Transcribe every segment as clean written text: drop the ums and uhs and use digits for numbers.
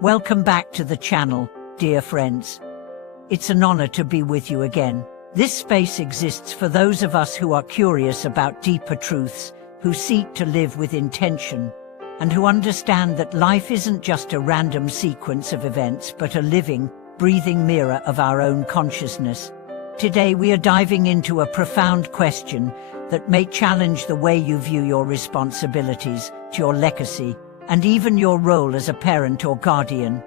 Welcome back to the channel, dear friends. It's an honor to be with you again. This space exists for those of us who are curious about deeper truths, who seek to live with intention, and who understand that life isn't just a random sequence of events but a living, breathing mirror of our own consciousness. Today we are diving into a profound question that may challenge the way you view your responsibilities, your legacy, and even your role as a parent or guardian.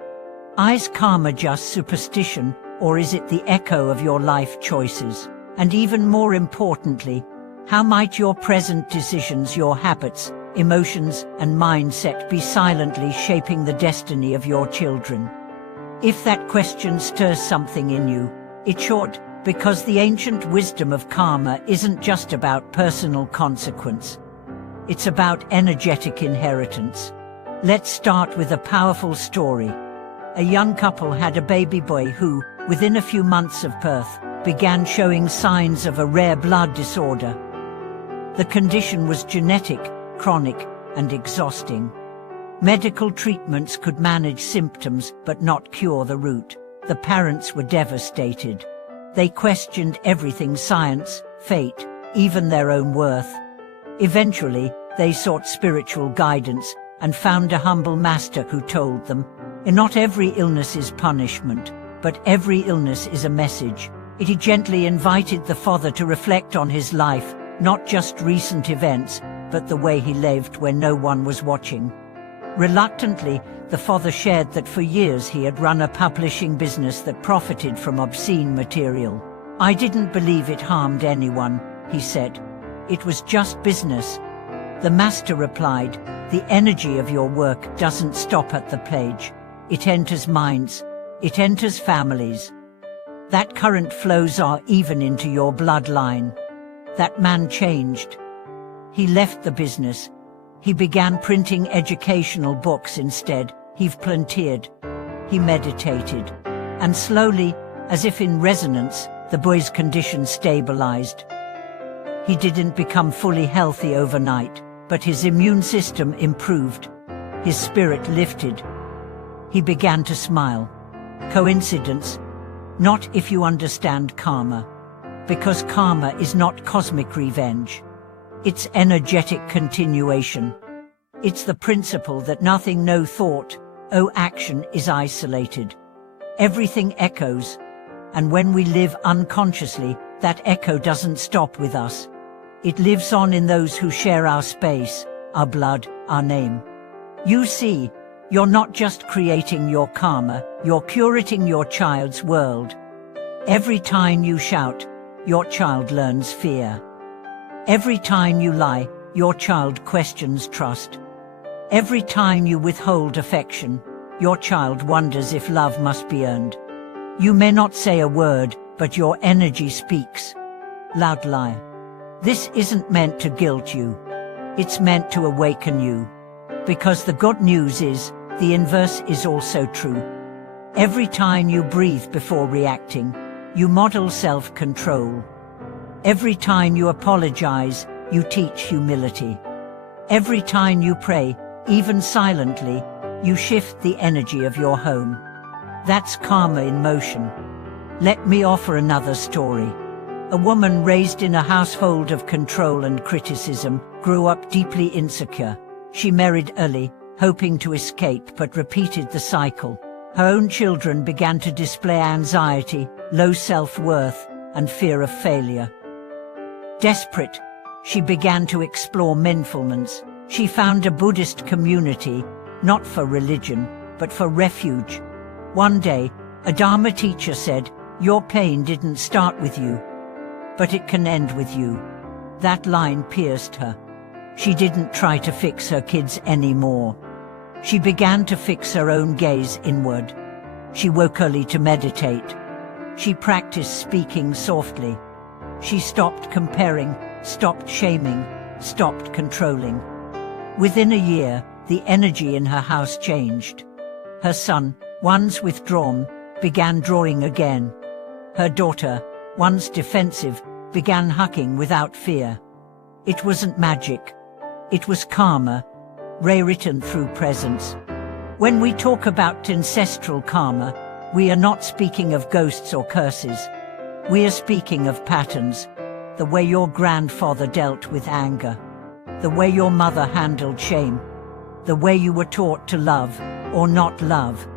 Is karma just superstition, or is it the echo of your life choices? And even more importantly, how might your present decisions, your habits, emotions, and mindset be silently shaping the destiny of your children? If that question stirs something in you, it's short, because the ancient wisdom of karma isn't just about personal consequence. It's about energetic inheritance. Let's start with a powerful story. A young couple had a baby boy who, within a few months of birth, began showing signs of a rare blood disorder. The condition was genetic, chronic, and exhausting. Medical treatments could manage symptoms but not cure the root. The parents were devastated. They questioned everything: science, fate, even their own worth. Eventually, they sought spiritual guidance and found a humble master who told them, "Not every illness is punishment, but every illness is a message." He gently invited the father to reflect on his life, not just recent events, but the way he lived when no one was watching. Reluctantly, the father shared that for years he had run a publishing business that profited from obscene material. "I didn't believe it harmed anyone," he said. "It was just business." The master replied, "The energy of your work doesn't stop at the page. It enters minds. It enters families. That current flows even into your bloodline." That man changed. He left the business. He began printing educational books instead. He volunteered. He meditated. And slowly, as if in resonance, the boy's condition stabilized. He didn't become fully healthy overnight, but his immune system improved. His spirit lifted. He began to smile. Coincidence? Not if you understand karma. Because karma is not cosmic revenge. It's energetic continuation. It's the principle that nothing, no thought, action is isolated. Everything echoes. And when we live unconsciously, that echo doesn't stop with us. It lives on in those who share our space, our blood, our name. You see, you're not just creating your karma, you're curating your child's world. Every time you shout, your child learns fear. Every time you lie, your child questions trust. Every time you withhold affection, your child wonders if love must be earned. You may not say a word, but your energy speaks. Loud lie. This isn't meant to guilt you. It's meant to awaken you. Because the good news is, the inverse is also true. Every time you breathe before reacting, you model self-control. Every time you apologize, you teach humility. Every time you pray, even silently, you shift the energy of your home. That's karma in motion. Let me offer another story. A woman raised in a household of control and criticism grew up deeply insecure. She married early, hoping to escape, but repeated the cycle. Her own children began to display anxiety, low self-worth, and fear of failure. Desperate, she began to explore mindfulness. She found a Buddhist community, not for religion, but for refuge. One day, a Dharma teacher said, "Your pain didn't start with you, but it can end with you." That line pierced her. She didn't try to fix her kids anymore. She began to fix her own gaze inward. She woke early to meditate. She practiced speaking softly. She stopped comparing, stopped shaming, stopped controlling. Within a year, the energy in her house changed. Her son, once withdrawn, began drawing again. Her daughter, once defensive, began hugging without fear. It wasn't magic. It was karma, rewritten through presence. When we talk about ancestral karma, we are not speaking of ghosts or curses. We are speaking of patterns, the way your grandfather dealt with anger, the way your mother handled shame, the way you were taught to love or not love.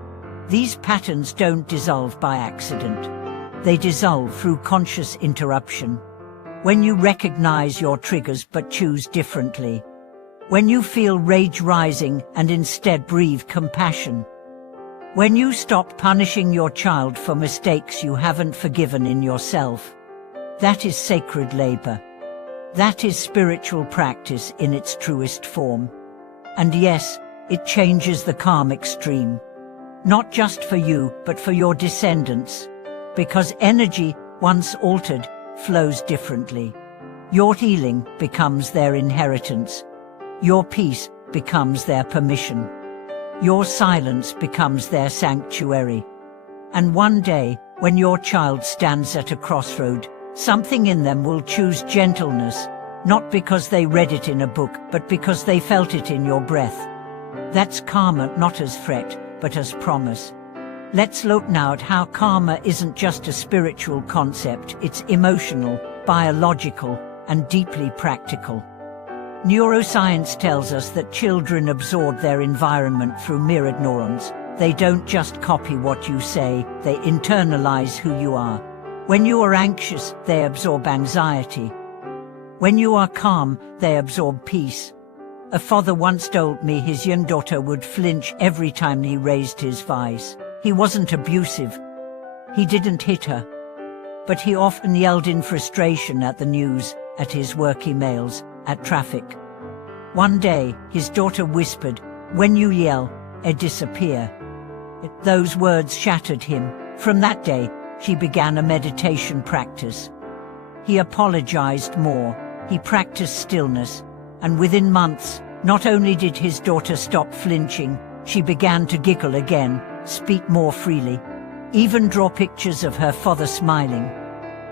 These patterns don't dissolve by accident. They dissolve through conscious interruption. When you recognize your triggers but choose differently. When you feel rage rising and instead breathe compassion. When you stop punishing your child for mistakes you haven't forgiven in yourself. That is sacred labor. That is spiritual practice in its truest form. And yes, it changes the karmic stream. Not just for you, but for your descendants. Because energy, once altered, flows differently. Your healing becomes their inheritance. Your peace becomes their permission. Your silence becomes their sanctuary. And one day, when your child stands at a crossroad, something in them will choose gentleness, not because they read it in a book, but because they felt it in your breath. That's karma, not as threat, but as promise. Let's look now at how karma isn't just a spiritual concept, it's emotional, biological, and deeply practical. Neuroscience tells us that children absorb their environment through mirrored neurons. They don't just copy what you say, they internalize who you are. When you are anxious, they absorb anxiety. When you are calm, they absorb peace. A father once told me his young daughter would flinch every time he raised his voice. He wasn't abusive. He didn't hit her. But he often yelled in frustration at the news, at his work emails, at traffic. One day, his daughter whispered, "When you yell, I disappear." Those words shattered him. From that day, she began a meditation practice. He apologized more, he practiced stillness, and within months, not only did his daughter stop flinching, she began to giggle again, speak more freely, even draw pictures of her father smiling.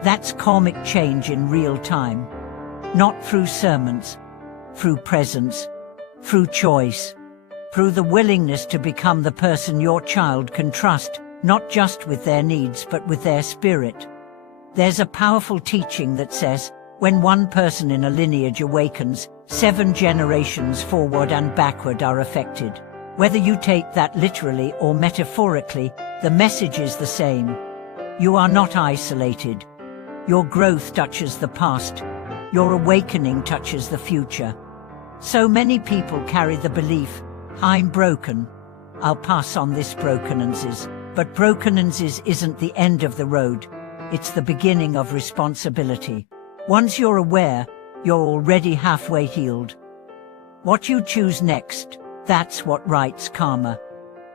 That's karmic change in real time. Not through sermons, through presence, through choice, through the willingness to become the person your child can trust, not just with their needs but with their spirit. There's a powerful teaching that says, when one person in a lineage awakens, 7 generations forward and backward are affected. Whether you take that literally or metaphorically, the message is the same. You are not isolated. Your growth touches the past. Your awakening touches the future. So many people carry the belief, I'm broken. I'll pass on this brokenness. But brokenness isn't the end of the road. It's the beginning of responsibility. Once you're aware, you're already halfway healed. What you choose next, that's what writes karma.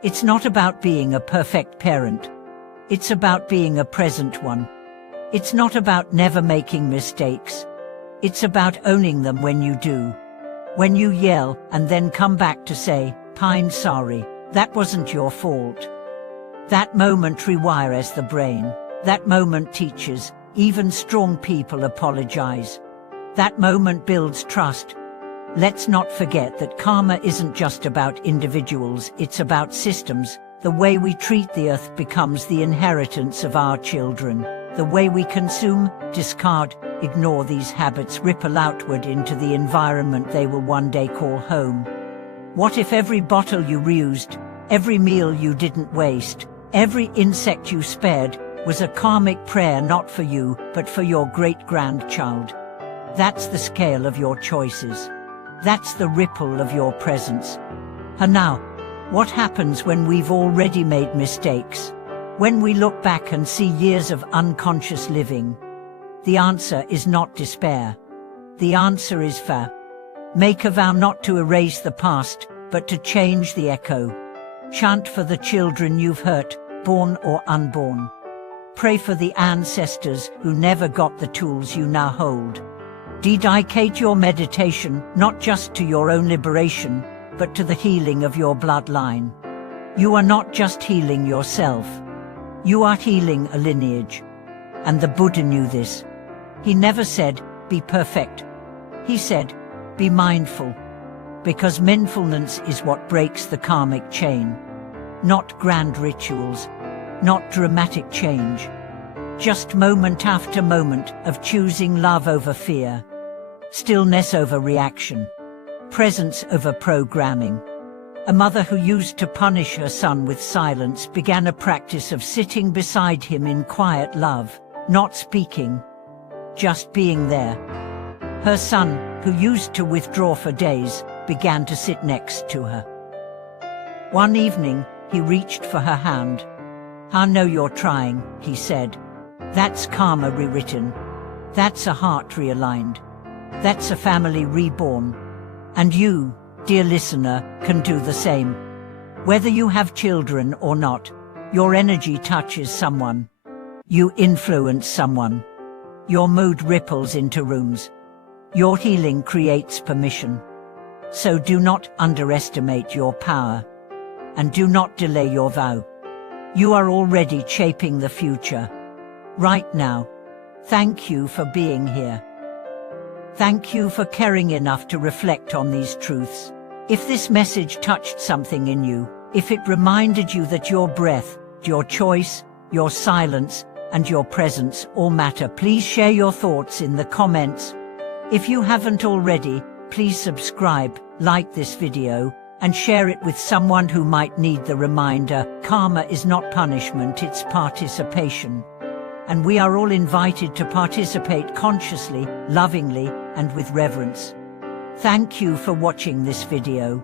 It's not about being a perfect parent. It's about being a present one. It's not about never making mistakes. It's about owning them when you do. When you yell and then come back to say, I'm sorry, that wasn't your fault. That moment rewires the brain. That moment teaches, even strong people apologize. That moment builds trust. Let's not forget that karma isn't just about individuals, it's about systems. The way we treat the earth becomes the inheritance of our children. The way we consume, discard, ignore these habits ripple outward into the environment they will one day call home. What if every bottle you reused, every meal you didn't waste, every insect you spared, was a karmic prayer not for you, but for your great-grandchild? That's the scale of your choices. That's the ripple of your presence. And now, what happens when we've already made mistakes? When we look back and see years of unconscious living? The answer is not despair. The answer is vow. Make a vow not to erase the past, but to change the echo. Chant for the children you've hurt, born or unborn. Pray for the ancestors who never got the tools you now hold. Dedicate your meditation not just to your own liberation, but to the healing of your bloodline. You are not just healing yourself. You are healing a lineage. And the Buddha knew this. He never said, be perfect. He said, be mindful. Because mindfulness is what breaks the karmic chain. Not grand rituals, not dramatic change. Just moment after moment of choosing love over fear, stillness over reaction, presence over programming. A mother who used to punish her son with silence began a practice of sitting beside him in quiet love, not speaking, just being there. Her son, who used to withdraw for days, began to sit next to her. One evening, he reached for her hand. "I know you're trying," he said. "That's karma rewritten. That's a heart realigned. That's a family reborn. And you, dear listener, can do the same. Whether you have children or not, your energy touches someone. You influence someone. Your mood ripples into rooms. Your healing creates permission. So do not underestimate your power. And do not delay your vow. You are already shaping the future. Right now. Thank you for being here. Thank you for caring enough to reflect on these truths. If this message touched something in you, if it reminded you that your breath, your choice, your silence, and your presence all matter, please share your thoughts in the comments. If you haven't already, please subscribe, like this video, and share it with someone who might need the reminder. Karma is not punishment, it's participation. And we are all invited to participate consciously, lovingly, and with reverence. Thank you for watching this video.